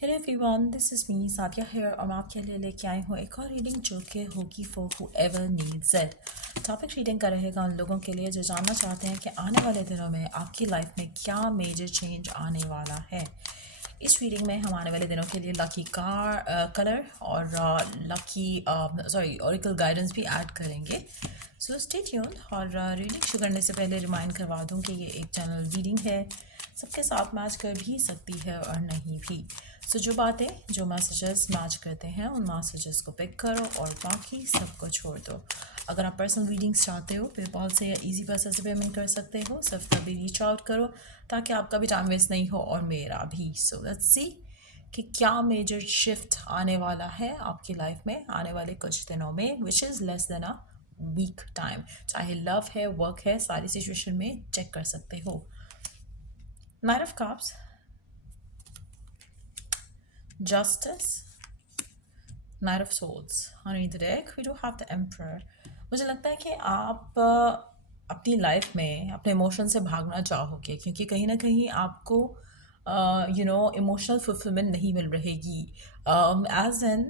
Hello everyone, this is me Sadia here और मैं आपके लिए लेके आई हूँ एक और रीडिंग जो कि होगी for whoever needs it. Topic reading का रहेगा उन लोगों के लिए जो जानना चाहते हैं कि आने वाले दिनों में आपकी लाइफ में क्या मेजर चेंज आने वाला है। इस रीडिंग में हम आने वाले दिनों के लिए लकी कलर और लकी ऑरिकल गाइडेंस भी ऐड करेंगे। So stay tuned. और रीडिंग शुरू करने से पहले रिमाइंड करवा दूँ कि ये एक जनरल रीडिंग है, सबके साथ मैच कर भी सकती है और नहीं भी। सो जो बातें जो मैसेजेस मैच करते हैं उन मैसेजेस को पिक करो और बाकी सबको छोड़ दो। अगर आप पर्सनल रीडिंग्स चाहते हो पेपाल से या इजी पैसे से पेमेंट कर सकते हो, सिर्फ तभी रीच आउट करो ताकि आपका भी टाइम वेस्ट नहीं हो और मेरा भी। सो लेट्स सी कि क्या मेजर शिफ्ट आने वाला है आपकी लाइफ में आने वाले कुछ दिनों में, which is less than a week time. चाहे लव है, वर्क है, सारी सिचुएशन में चेक कर सकते हो। Knight of cups, justice, knight of souls. underneath the deck we do have the emperor। मुझे लगता है कि आप अपनी लाइफ में अपने इमोशन से भागना चाहोगे क्योंकि कहीं ना कहीं आपको इमोशनल फुलफिलमेंट नहीं मिल रहेगी। एज एन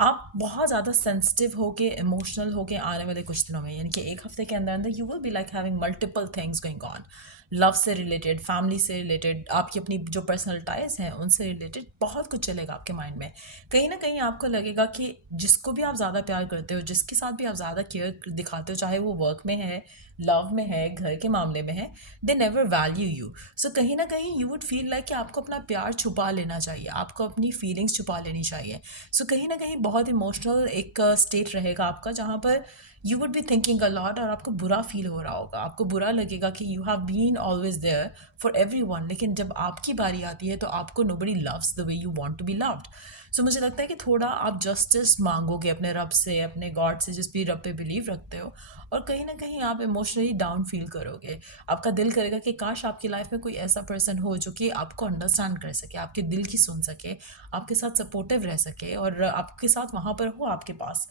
आप बहुत ज़्यादा सेंसिटिव होके इमोशनल होके आने वाले कुछ दिनों में, यानी कि एक हफ्ते के अंदर अंदर you will be like having multiple things going on. Love से रिलेटेड, फैमिली से रिलेटेड, आपकी अपनी जो पर्सनल टाइज हैं उनसे रिलेटेड बहुत कुछ चलेगा आपके माइंड में। कहीं ना कहीं आपको लगेगा कि जिसको भी आप ज़्यादा प्यार करते हो, जिसके साथ भी आप ज़्यादा केयर दिखाते हो, चाहे वो वर्क में है, लव में है, घर के मामले में है, दे नेवर वैल्यू यू। सो कहीं ना कहीं यू वुड फील लाइक कि आपको अपना प्यार छुपा लेना चाहिए, आपको अपनी फीलिंग्स छुपा लेनी चाहिए। सो कहीं ना कहीं बहुत इमोशनल एक स्टेट रहेगा आपका जहाँ पर you would be thinking a lot और आपको बुरा फील हो रहा होगा, आपको बुरा लगेगा कि you have been always there for everyone, लेकिन जब आपकी बारी आती है तो आपको nobody loves the way you want to be loved. So मुझे लगता है कि थोड़ा आप जस्टिस मांगोगे अपने रब से, अपने गॉड से, जिस भी रब पे बिलीव रखते हो, और कहीं ना कहीं आप इमोशनली डाउन फील करोगे। आपका दिल करेगा कि काश आपकी लाइफ में कोई ऐसा पर्सन हो जो कि आपको अंडरस्टैंड कर सके, आपके दिल की सुन सके, आपके साथ सपोर्टिव रह सके और आपके साथ वहाँ पर हो आपके पास,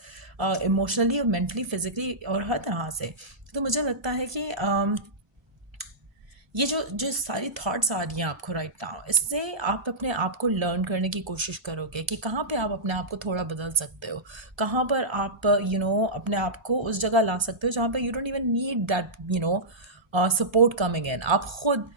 इमोशनली और मेंटली, फिजिकली और हर तरह से। तो मुझे लगता है कि ये जो जो सारी थॉट्स आ रही हैं आपको राइट नाउ, इससे आप अपने आप को लर्न करने की कोशिश करोगे कि कहाँ पे आप अपने आप को थोड़ा बदल सकते हो, कहाँ पर आप अपने आप को उस जगह ला सकते हो जहाँ पे you don't even need that support coming in. आप खुद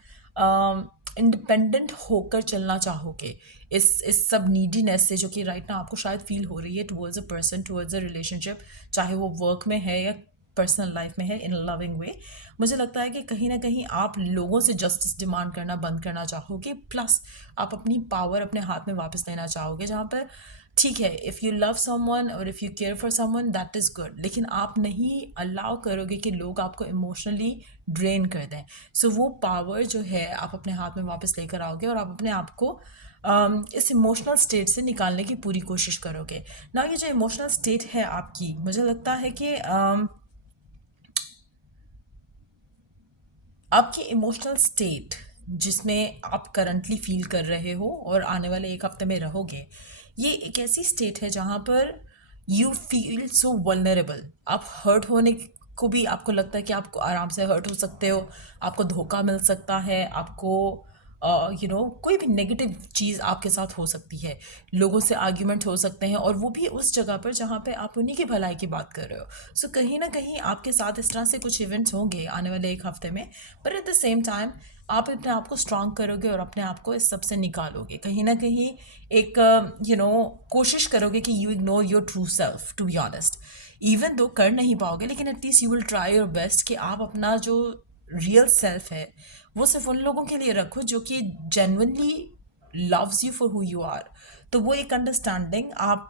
इंडिपेंडेंट होकर चलना चाहोगे इस सब नीडीनेस से जो कि राइट नाउ आपको शायद फील हो रही है towards a person, towards a relationship, चाहे वो वर्क में है या पर्सनल लाइफ में है, इन अ लविंग वे। मुझे लगता है कि कहीं ना कहीं आप लोगों से जस्टिस डिमांड करना बंद करना चाहोगे, प्लस आप अपनी पावर अपने हाथ में वापस लेना चाहोगे जहाँ पर ठीक है, इफ़ यू लव समवन और if you care for someone that is good, लेकिन आप नहीं अलाउ करोगे कि लोग आपको इमोशनली ड्रेन कर दें। सो वो पावर जो है आप अपने हाथ में वापस लेकर आओगे और आप अपने आप को इस इमोशनल स्टेट से निकालने की पूरी कोशिश करोगे ना। ये जो इमोशनल स्टेट है आपकी, मुझे लगता है कि आपकी इमोशनल स्टेट जिसमें आप करंटली फील कर रहे हो और आने वाले एक हफ्ते में रहोगे, ये एक ऐसी स्टेट है जहाँ पर यू फील सो वल्नरेबल। आप हर्ट होने को भी आपको लगता है कि आपको आराम से हर्ट हो सकते हो, आपको धोखा मिल सकता है, आपको कोई भी नेगेटिव चीज़ आपके साथ हो सकती है, लोगों से आर्ग्यूमेंट हो सकते हैं और वो भी उस जगह पर जहाँ पे आप उन्हीं की भलाई की बात कर रहे हो। सो कहीं ना कहीं आपके साथ इस तरह से कुछ इवेंट्स होंगे आने वाले एक हफ्ते में, पर एट द सेम टाइम आप अपने आप को स्ट्रांग करोगे और अपने आप को इस सब से निकालोगे। कहीं ना कहीं एक कोशिश करोगे कि you ignore your true self, to be honest. Even though कर नहीं पाओगे, लेकिन at least you will try your best कि आप अपना जो रियल सेल्फ है वो सिर्फ उन लोगों के लिए रखो जो कि genuinely loves you for who you are. तो वो एक अंडरस्टैंडिंग आप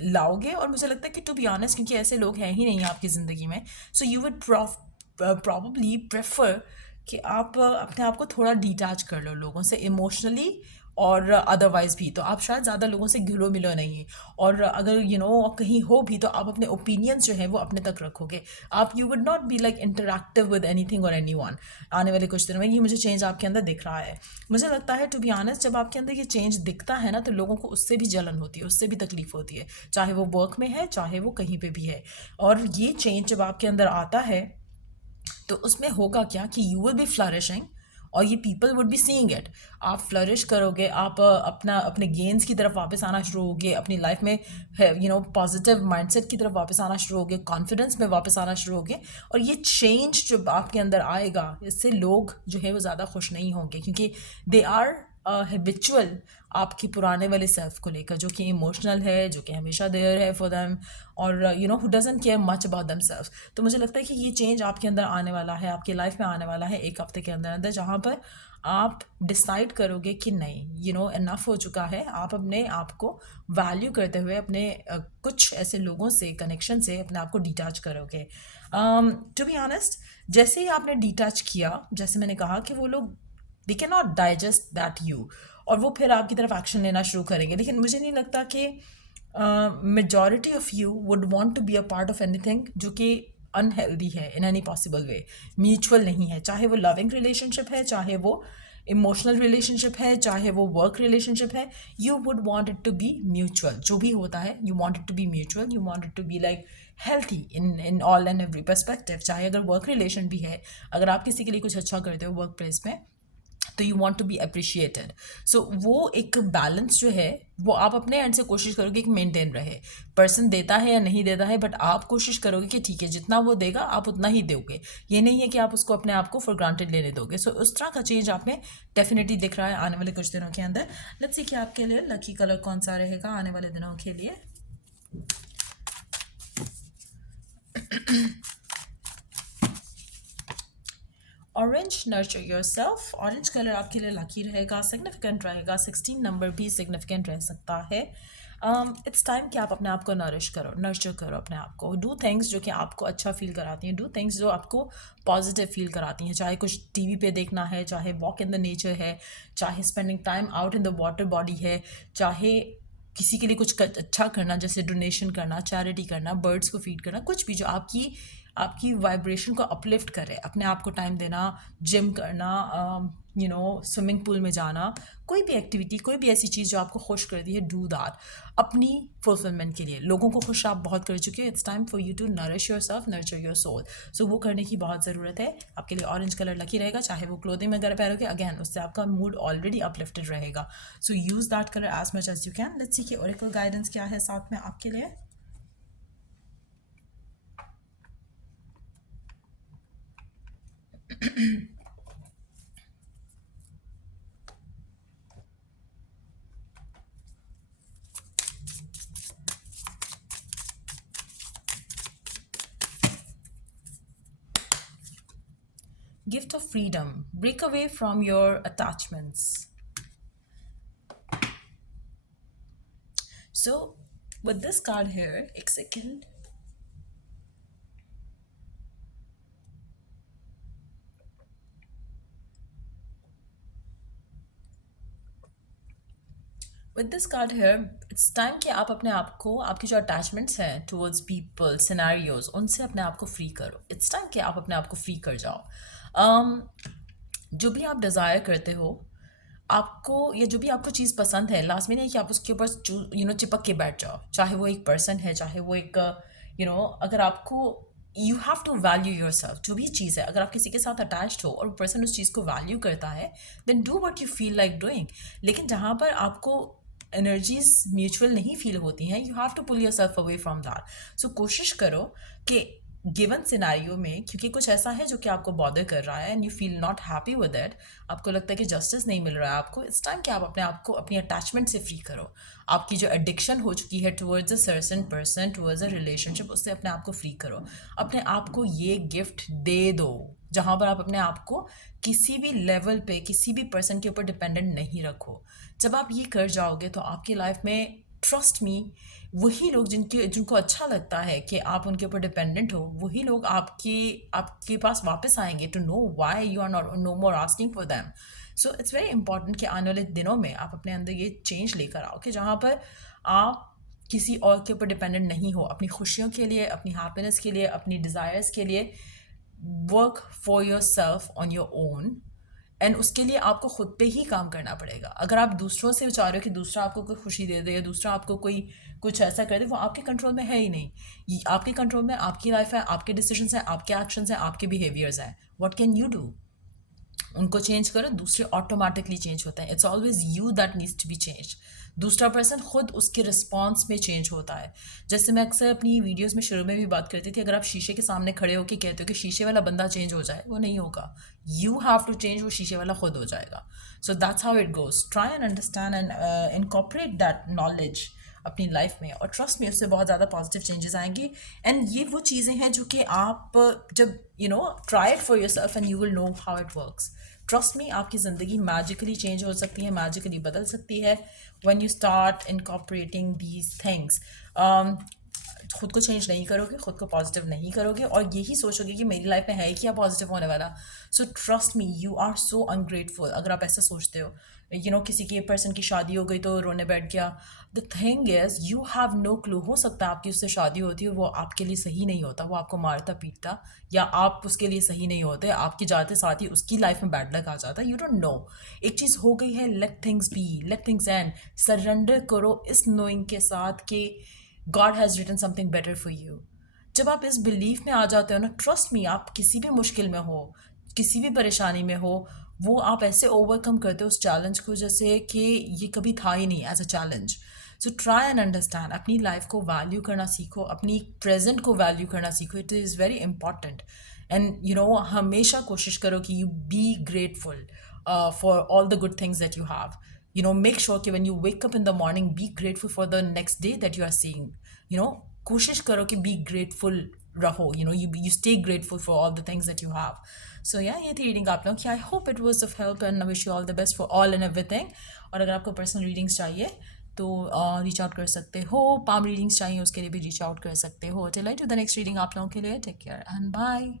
लाओगे और मुझे लगता है कि टू बी ऑनेस्ट, क्योंकि ऐसे लोग हैं ही नहीं आपकी ज़िंदगी में, so you would probably prefer कि आप अपने आप को थोड़ा डिटैच कर लो लोगों से इमोशनली और अदरवाइज भी, तो आप शायद ज़्यादा लोगों से घुलो मिलो नहीं। और अगर कहीं हो भी तो आप अपने ओपिनियंस जो है वो अपने तक रखोगे। आप you would not be like interactive with anything और एनीवन आने वाले कुछ दिनों में। ये मुझे चेंज आपके अंदर दिख रहा है। मुझे लगता है टू बी ऑनेस्ट, जब आपके अंदर ये चेंज दिखता है ना तो लोगों को उससे भी जलन होती है, उससे भी तकलीफ होती है, चाहे वो वर्क में है चाहे वो कहीं पे भी है। और ये चेंज जब आपके अंदर आता है तो उसमें होगा क्या कि यू विल बी फ्लरिशिंग और ये people would be seeing it. आप फ्लरिश करोगे, आप अपना अपने गेन्स की तरफ वापस आना शुरू होगे, अपनी लाइफ में पॉजिटिव माइंडसेट की तरफ वापस आना शुरू होगे, कॉन्फिडेंस में वापस आना शुरू होगे। और ये चेंज जो आपके अंदर आएगा, इससे लोग जो है वो ज़्यादा खुश नहीं होंगे, क्योंकि दे आर हैबिचुअल आपकी पुराने वाले सेल्फ को लेकर, जो कि इमोशनल है, जो कि हमेशा देयर है फॉर देम, और who doesn't care much about them self. तो मुझे लगता है कि ये चेंज आपके अंदर आने वाला है, आपकी लाइफ में आने वाला है एक हफ्ते के अंदर अंदर, जहाँ पर आप डिसाइड करोगे कि नहीं, इनफ हो चुका है। आप अपने आप को वैल्यू करते हुए अपने कुछ ऐसे लोगों से, कनेक्शन से अपने आप को डिटैच करोगे। टू बी ऑनेस्ट, जैसे ही आपने डिटैच किया, जैसे मैंने कहा कि वो लोग they can not digest that you, और वो फिर आपकी तरफ एक्शन लेना शुरू करेंगे। लेकिन मुझे नहीं लगता कि majority of you would want to be a part of anything जो कि अनहेल्दी है in any possible way, mutual नहीं है। चाहे वो लविंग रिलेशनशिप है, चाहे वो इमोशनल रिलेशनशिप है, चाहे वो वर्क रिलेशनशिप है, you would want it to be mutual. जो भी होता है, you want it to be mutual, you want it to be like healthy in all and every perspective. चाहे अगर वर्क रिलेशन भी है, अगर आप किसी के लिए कुछ अच्छा करते हो वर्क प्लेस में, तो you want to be appreciated. So वो एक बैलेंस जो है वो आप अपने एंड से कोशिश करोगे कि मेंटेन रहे। पर्सन देता है या नहीं देता है, बट आप कोशिश करोगे कि ठीक है, जितना वो देगा आप उतना ही दोगे। ये नहीं है कि आप उसको अपने आप को फॉर ग्रांटेड लेने दोगे। सो उस तरह का चेंज आप में डेफिनेटली दिख रहा है आने वाले कुछ दिनों के अंदर। लेट्स सी कि आपके लिए लकी कलर कौन सा रहेगा आने वाले दिनों के लिए। Orange, nurture yourself. Orange colour आपके लिए लकी रहेगा, सिग्निफिकेंट रहेगा, 16 नंबर भी सिग्निफिकेंट रह सकता है। इट्स टाइम कि आप अपने आप को नरिश करो, नर्चर करो अपने आप को। डू थिंग्स जो कि आपको अच्छा फील कराती हैं, डू थिंग्स जो आपको पॉजिटिव फील कराती हैं। चाहे कुछ टीवी पे देखना है, चाहे वॉक इन द नेचर है, चाहे spending time out in the water body है, चाहे किसी के लिए कुछ अच्छा करना, जैसे डोनेशन करना, चैरिटी करना, बर्ड्स को फीड करना, कुछ भी जो आपकी आपकी वाइब्रेशन को अपलिफ्ट करे। अपने आप को टाइम देना, जिम करना, स्विमिंग पूल में जाना, कोई भी एक्टिविटी, कोई भी ऐसी चीज़ जो आपको खुश करती है, डू दैट अपनी फुलफिलमेंट के लिए। लोगों को खुश आप बहुत कर चुके हो, it's time for you to nourish yourself, nurture your soul. So वो करने की बहुत ज़रूरत है। आपके लिए ऑरेंज कलर लकी रहेगा, चाहे वो क्लोथिंग में अगर पहनोगे, अगेन उससे आपका मूड ऑलरेडी अपलिफ्टेड रहेगा। So use that colour as much as you can. Let's see कि ओरेकल गाइडेंस क्या है साथ में आपके लिए। Gift of freedom. Break away from your attachments. So, with this card here, एक second. With this card here, it's time कि आप अपने आप को, आपकी जो अटैचमेंट्स हैं टुवर्ड्स पीपल, सिनेरियोज, उनसे अपने आप को फ्री करो। इट्स टाइम कि आप अपने आप को फ्री कर जाओ। जो भी आप डिज़ायर करते हो, आपको, या जो भी आपको चीज़ पसंद है, लास्ट में नहीं कि आप उसके ऊपर चिपक के बैठ जाओ। चाहे वो एक पर्सन है, चाहे वो एक अगर आपको, you have to value your self. जो भी चीज़ है, अगर आप किसी के साथ अटैच्ड हो और वो पर्सन उस चीज़ को वैल्यू करता है, then do what you feel like doing. लेकिन जहाँ पर आपको एनर्जीज म्यूचुअल नहीं फील होती हैं, you have to pull yourself away from that. So कोशिश करो कि गिवन सिनारियो में, क्योंकि कुछ ऐसा है जो कि आपको बॉदर कर रहा है and you feel not happy with it, आपको लगता है कि जस्टिस नहीं मिल रहा है आपको, इट्स टाइम कि आप अपने आप को अपनी अटैचमेंट से फ्री करो। आपकी जो एडिक्शन हो चुकी है towards a certain person, towards a relationship, उससे अपने आप को फ्री करो। अपने आप को ये गिफ्ट दे दो जहाँ पर आप अपने आप को किसी भी लेवल पे, किसी भी पर्सन के ऊपर डिपेंडेंट नहीं रखो। जब आप ये कर जाओगे तो आपकी लाइफ में, ट्रस्ट मी, वही लोग जिनको अच्छा लगता है कि आप उनके ऊपर डिपेंडेंट हो, वही लोग आपके पास वापस आएंगे to know why you are not no more asking for them. So it's very important कि आने वाले दिनों में आप अपने अंदर ये चेंज लेकर आओ कि जहाँ पर आप किसी और के ऊपर डिपेंडेंट नहीं हो। अपनी खुशियों के लिए, अपनी हैप्पीनेस के लिए, अपनी डिज़ायर्स के लिए work for your self on your own, and उसके लिए आपको खुद पे ही काम करना पड़ेगा। अगर आप दूसरों से चाह रहे हो कि दूसरा आपको कोई खुशी दे दे या दूसरा आपको कोई कुछ ऐसा कर दे, वो आपके कंट्रोल में है ही नहीं। आपके कंट्रोल में आपकी लाइफ है, आपके डिसीजंस हैं, आपके एक्शंस हैं, आपके बिहेवियर्स हैं। What can you do? उनको चेंज करो, दूसरे ऑटोमेटिकली चेंज होते हैं. It's always you that needs to be change. दूसरा पर्सन खुद उसके रिस्पॉन्स में चेंज होता है. जैसे मैं अक्सर अपनी वीडियोस में शुरू में भी बात करती थी, अगर आप शीशे के सामने खड़े होकर कहते हो कि शीशे वाला बंदा चेंज हो जाए, वो नहीं होगा. यू हैव टू चेंज, वो शीशे वाला खुद हो जाएगा. So that's how it goes. Try and understand and incorporate that knowledge अपनी लाइफ में, और ट्रस्ट में उससे बहुत ज़्यादा पॉजिटिव चेंजेस आएंगी. एंड ये वो चीज़ें हैं जो कि आप जब try it for your self and you will know how it works. Trust me, आपकी ज़िंदगी मैजिकली चेंज हो सकती है, मैजिकली बदल सकती है when you start incorporating these things. खुद को चेंज नहीं करोगे, खुद को पॉजिटिव नहीं करोगे, और यही सोचोगे कि मेरी लाइफ में है ही क्या पॉजिटिव होने वाला. So trust me, you are so ungrateful अगर आप ऐसा सोचते हो. किसी की पर्सन की शादी हो गई तो रोने बैठ गया. The thing is you have no clue. हो सकता है आपकी उससे शादी होती है, वो आपके लिए सही नहीं होता, वो आपको मारता पीटता, या आप उसके लिए सही नहीं होते, आपकी जाते साथ ही उसकी लाइफ में बैड लक आ जाता. You don't know. एक चीज़ हो गई है, let things be, let things end. Surrender करो इस नोइंग के साथ कि God has written something better for you. जब आप इस बिलीफ में आ जाते हो ना, ट्रस्ट मी, आप किसी भी मुश्किल में हो, किसी भी परेशानी में हो, वो आप ऐसे ओवरकम करते हो उस चैलेंज को जैसे कि ये कभी था ही नहीं as a challenge. So try and understand, अपनी लाइफ को वैल्यू करना सीखो, अपनी प्रेजेंट को वैल्यू करना सीखो. It is very important. And हमेशा कोशिश करो कि you be grateful for all the good things that you have. Make sure कि when you wake up in the morning, be grateful for the next day that you are seeing. कोशिश करो कि be grateful रहो. You stay grateful for all the things that you have. So yeah, ये थी reading आप लोगों की. I hope it was of help and I wish you all the best for all and everything. और अगर आपको personal readings चाहिए तो रीच आउट कर सकते हो. पाम रीडिंग्स चाहिए उसके लिए भी रीच आउट कर सकते हो. Till I do the next reading आप लोगों के लिए, टेक केयर एंड बाय.